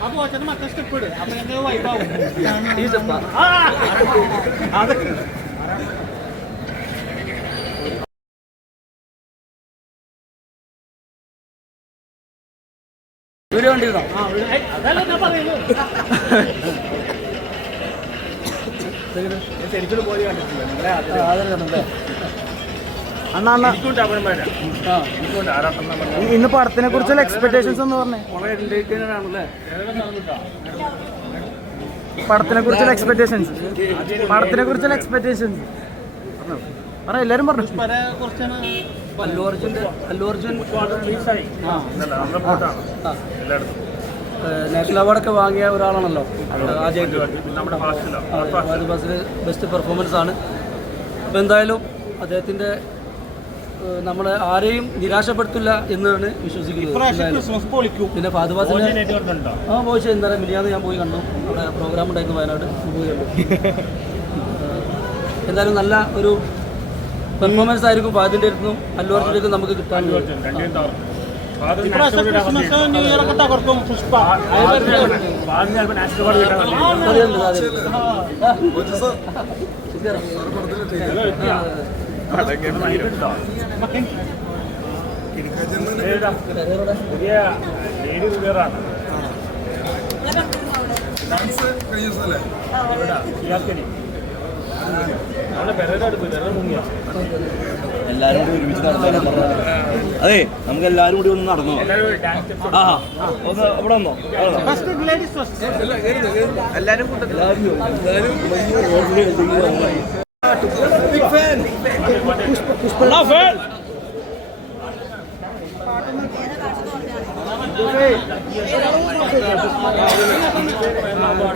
അപ്പൊ അച്ഛന് മറ്റേ സ്റ്റെപ്പ് ഇട് അപ്പൊ എന്റെ വൈബാവും അണ്ണാ അണ്ണാ. ആ. ഇ- ഇന്ന് പടത്തിനെ കുറിച്ചുള്ള എക്സ്പെക്ടേഷൻസ് എന്ന് പറഞ്ഞേ. പടത്തിനെ കുറിച്ചുള്ള എക്സ്പെക്ടേഷൻസ് പടത്തിനെ കുറിച്ചുള്ള എക്സ്പെക്ടേഷൻസ് പറ എല്ലാരും പറഞ്ഞു. അല്ലു അർജുന്റെ അല്ലു അർജുൻ ആ. ആ. ഏഹ് നാഷണൽ അവാർഡൊക്കെ വാങ്ങിയ ഒരാളാണല്ലോ. ആദ്യമായിട്ട് ബസ്സിൽ ബെസ്റ്റ് പെർഫോമൻസ് ആണ്. അപ്പോൾ എന്തായാലും അദ്ദേഹത്തിന്റെ നമ്മളെ ആരെയും നിരാശപ്പെടുത്തില്ല എന്നാണ് വിശ്വസിക്കുന്നത്. പിന്നെ ഫാദുബാസിനെ ആ പോയി എന്താ മിനിയാന്ന് ഞാൻ പോയി കണ്ടു. അവിടെ പ്രോഗ്രാം ഉണ്ടായിരുന്നു വയനാട്. പോയി കണ്ടു. എന്തായാലും നല്ല ഒരു പെർഫോമൻസ് ആയിരിക്കും ഫാദിന്റെ അടുത്തും അല്ലു അർജുന്റെ നമുക്ക് കിട്ടാൻ ഇയർ ഒക്കെ തകർക്കും പുഷ്പ. എല്ലാരും കൂടി ഒരുമിച്ച് നടന്നാലും അതെ നമുക്ക് എല്ലാരും കൂടി ഒന്ന് നടന്നോ? ആ ഒന്ന് അവിടെ വന്നോ. എല്ലാരും വന്നോ. First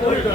Please.